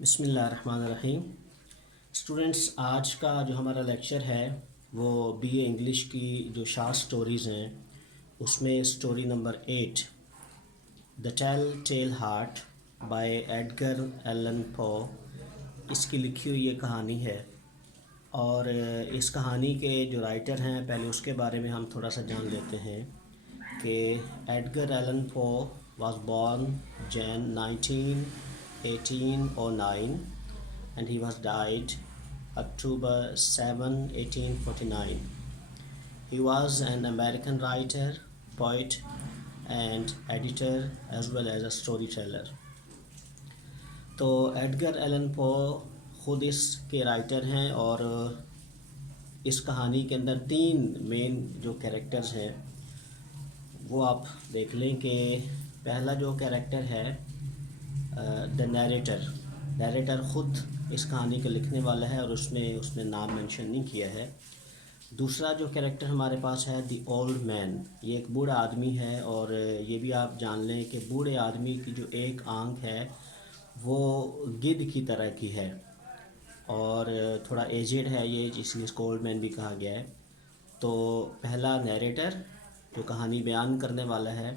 بسم اللہ الرحمن الرحیم۔ اسٹوڈنٹس، آج کا جو ہمارا لیکچر ہے وہ بی اے انگلش کی جو شارٹ سٹوریز ہیں اس میں story number 8 the tell tale heart by Edgar Allan Poe, اس کی لکھی ہوئی یہ کہانی ہے۔ اور اس کہانی کے جو رائٹر ہیں پہلے اس کے بارے میں ہم تھوڑا سا جان لیتے ہیں کہ ایڈگر ایلن پو was born Jan 19, 1809 and he was died October 7, 1849. He was an American writer, poet and editor as well as a storyteller. تو ایڈگر ایلن پو خود اس کے رائٹر ہیں اور اس کہانی کے اندر 3 مین جو کیریکٹرز ہیں وہ آپ دیکھ لیں کہ پہلا جو کیریکٹر ہے دا نیریٹر خود اس کہانی کا لکھنے والا ہے اور اس نے نام مینشن نہیں کیا ہے۔ دوسرا جو کیریکٹر ہمارے پاس ہے دی اولڈ مین، یہ ایک بوڑھا آدمی ہے اور یہ بھی آپ جان لیں کہ بوڑھے آدمی کی جو ایک آنکھ ہے وہ گدھ کی طرح کی ہے اور تھوڑا ایجڈ ہے یہ، اس لیے اس کو اولڈ مین بھی کہا گیا ہے۔ تو پہلا نیریٹر جو کہانی بیان کرنے والا ہے،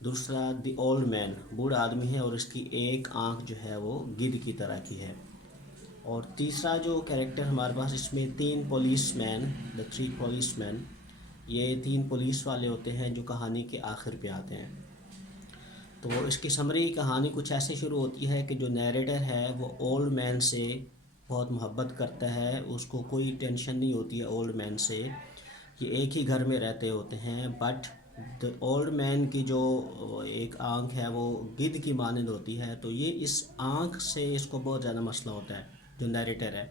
دوسرا دی اولڈ مین بوڑھا آدمی ہے اور اس کی ایک آنکھ جو ہے وہ گدھ کی طرح کی ہے، اور تیسرا جو کیریکٹر ہمارے پاس اس میں 3 پولیس مین، دا 3 پولیس مین، یہ 3 پولیس والے ہوتے ہیں جو کہانی کے آخر پہ آتے ہیں۔ تو اس کی سمری کہانی کچھ ایسے شروع ہوتی ہے کہ جو نیریٹر ہے وہ اولڈ مین سے بہت محبت کرتا ہے، اس کو کوئی ٹینشن نہیں ہوتی ہے اولڈ مین سے، یہ ایک ہی گھر میں رہتے ہوتے ہیں، بٹ دا اولڈ مین کی جو ایک آنکھ ہے وہ گدھ کی مانند ہوتی ہے، تو یہ اس آنکھ سے اس کو بہت زیادہ مسئلہ ہوتا ہے۔ جو نیریٹر ہے،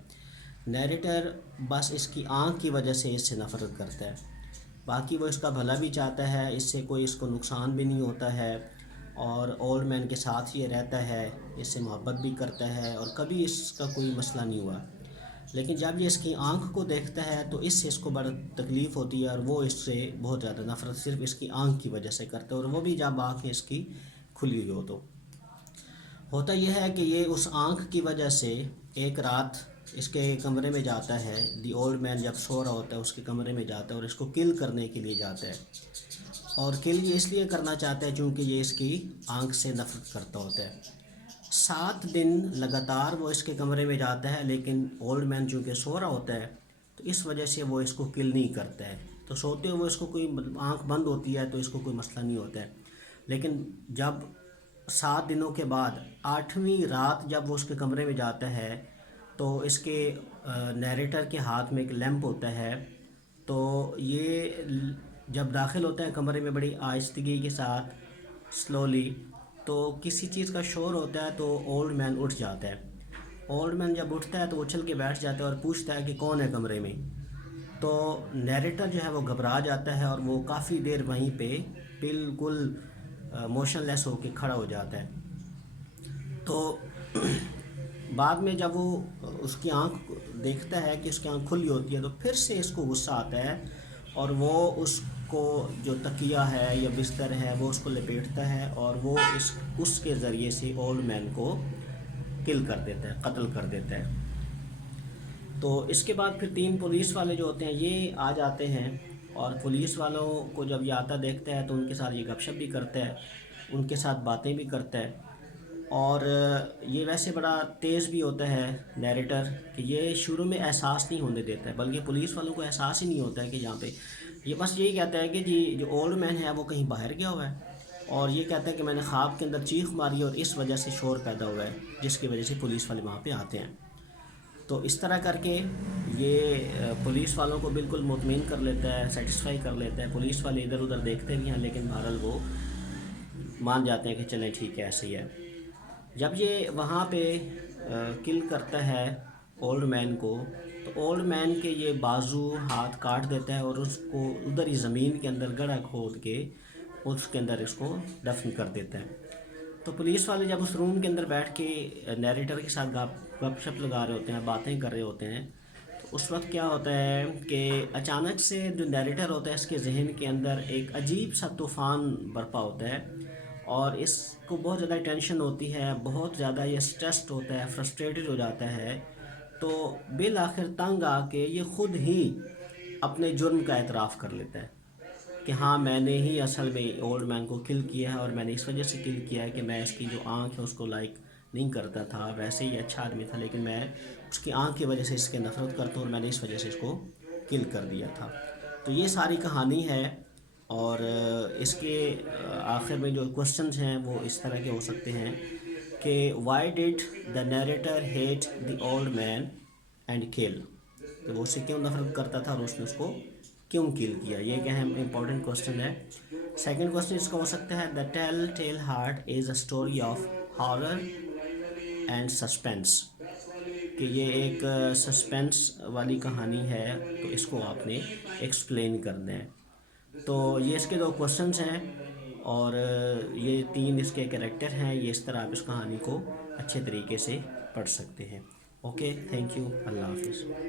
نیریٹر بس اس کی آنکھ کی وجہ سے اس سے نفرت کرتا ہے، باقی وہ اس کا بھلا بھی چاہتا ہے، اس سے کوئی اس کو نقصان بھی نہیں ہوتا ہے اور اولڈ مین کے ساتھ ہی رہتا ہے، اس سے محبت بھی کرتا ہے اور کبھی اس کا کوئی مسئلہ نہیں ہوا۔ لیکن جب یہ اس کی آنکھ کو دیکھتا ہے تو اس سے اس کو بڑا تکلیف ہوتی ہے اور وہ اس سے بہت زیادہ نفرت صرف اس کی آنکھ کی وجہ سے کرتا ہے، اور وہ بھی جب آنکھیں اس کی کھلی ہوئی ہو۔ تو ہوتا یہ ہے کہ یہ اس آنکھ کی وجہ سے ایک رات اس کے کمرے میں جاتا ہے، دی اولڈ مین جب سو رہا ہوتا ہے اس کے کمرے میں جاتا ہے اور اس کو کل کرنے کے لیے جاتا ہے، اور کل یہ اس لیے کرنا چاہتا ہے چونکہ یہ اس کی آنکھ سے نفرت کرتا ہوتا ہے۔ 7 دن لگاتار وہ اس کے کمرے میں جاتا ہے، لیکن اولڈ مین چونکہ سو رہا ہوتا ہے تو اس وجہ سے وہ اس کو کل نہیں کرتا ہے، تو سوتے ہوئے اس کو کوئی آنکھ بند ہوتی ہے تو اس کو کوئی مسئلہ نہیں ہوتا ہے۔ لیکن جب 7 دنوں کے بعد 8ویں رات جب وہ اس کے کمرے میں جاتا ہے تو اس کے نیریٹر کے ہاتھ میں ایک لیمپ ہوتا ہے، تو یہ جب داخل ہوتا ہے کمرے میں بڑی آہستگی کے ساتھ سلولی، تو کسی چیز کا شور ہوتا ہے تو اولڈ مین اٹھ جاتا ہے۔ اولڈ مین جب اٹھتا ہے تو اچھل کے بیٹھ جاتا ہے اور پوچھتا ہے کہ کون ہے کمرے میں، تو نیریٹر جو ہے وہ گھبرا جاتا ہے اور وہ کافی دیر وہیں پہ بالکل موشن لیس ہو کے کھڑا ہو جاتا ہے۔ تو بعد میں جب وہ اس کی آنکھ دیکھتا ہے کہ اس کی آنکھ کھلی ہوتی ہے تو پھر سے اس کو غصہ آتا ہے اور وہ اس کو جو تکیہ ہے یا بستر ہے وہ اس کو لپیٹتا ہے اور وہ اس کے ذریعے سے اولڈ مین کو کل کر دیتا ہے، قتل کر دیتا ہے۔ تو اس کے بعد پھر 3 پولیس والے جو ہوتے ہیں یہ آ جاتے ہیں، اور پولیس والوں کو جب یہ آتا دیکھتا ہے تو ان کے ساتھ یہ گپ شپ بھی کرتا ہے، ان کے ساتھ باتیں بھی کرتا ہے، اور یہ ویسے بڑا تیز بھی ہوتا ہے نیریٹر کہ یہ شروع میں احساس نہیں ہونے دیتا ہے، بلکہ پولیس والوں کو احساس ہی نہیں ہوتا ہے کہ یہاں پہ یہ بس یہی کہتا ہے کہ جی جو اولڈ مین ہے وہ کہیں باہر گیا ہوا ہے، اور یہ کہتا ہے کہ میں نے خواب کے اندر چیخ ماری اور اس وجہ سے شور پیدا ہوا ہے جس کی وجہ سے پولیس والے وہاں پہ آتے ہیں۔ تو اس طرح کر کے یہ پولیس والوں کو بالکل مطمئن کر لیتا ہے، سیٹسفائی کر لیتا ہے، پولیس والے ادھر ادھر دیکھتے بھی ہیں لیکن بہرحال وہ مان جاتے ہیں کہ چلیں ٹھیک ہے ایسے ہی ہے۔ جب یہ وہاں پہ کل کرتا ہے اولڈ مین کو تو اولڈ مین کے یہ بازو ہاتھ کاٹ دیتا ہے اور اس کو ادھر ہی زمین کے اندر گڑھا کھود کے اس کے اندر اس کو دفن کر دیتا ہے۔ تو پولیس والے جب اس روم کے اندر بیٹھ کے نیریٹر کے ساتھ گپ شپ لگا رہے ہوتے ہیں، باتیں کر رہے ہوتے ہیں، تو اس وقت کیا ہوتا ہے کہ اچانک سے جو نیریٹر ہوتا ہے اس کے ذہن کے اندر ایک عجیب سا طوفان برپا ہوتا ہے، اور اس کو بہت زیادہ ٹینشن ہوتی ہے، بہت زیادہ یہ اسٹریسڈ ہوتا ہے، فرسٹریٹڈ ہو جاتا ہے، تو بالآخر تنگ آ کے یہ خود ہی اپنے جرم کا اعتراف کر لیتا ہے کہ ہاں میں نے ہی اصل میں اولڈ مین کو کل کیا ہے، اور میں نے اس وجہ سے کل کیا ہے کہ میں اس کی جو آنکھ ہے اس کو لائک نہیں کرتا تھا، ویسے ہی اچھا آدمی تھا لیکن میں اس کی آنکھ کی وجہ سے اس کے نفرت کرتا ہوں، اور میں نے اس وجہ سے اس کو کل کر دیا تھا۔ تو یہ ساری کہانی ہے، اور اس کے آخر میں جو کوسچنز ہیں وہ اس طرح کے ہو سکتے ہیں کہ why did the narrator hate the old man and kill, کہ وہ اس سے کیوں نفرت کرتا تھا اور اس نے اس کو کیوں کل کیا، یہ ایک اہم امپورٹنٹ کوسچن ہے۔ سیکنڈ کوسچن اس کا ہو سکتا ہے دا tell tale heart is a story of horror and suspense, کہ یہ ایک سسپینس والی کہانی ہے، تو اس کو آپ نے ایکسپلین کرنا ہے۔ تو یہ اس کے دو کوسچنز ہیں، اور یہ تین اس کے کریکٹر ہیں، یہ اس طرح آپ اس کہانی کو اچھے طریقے سے پڑھ سکتے ہیں۔ اوکے، تھینک یو، اللہ حافظ۔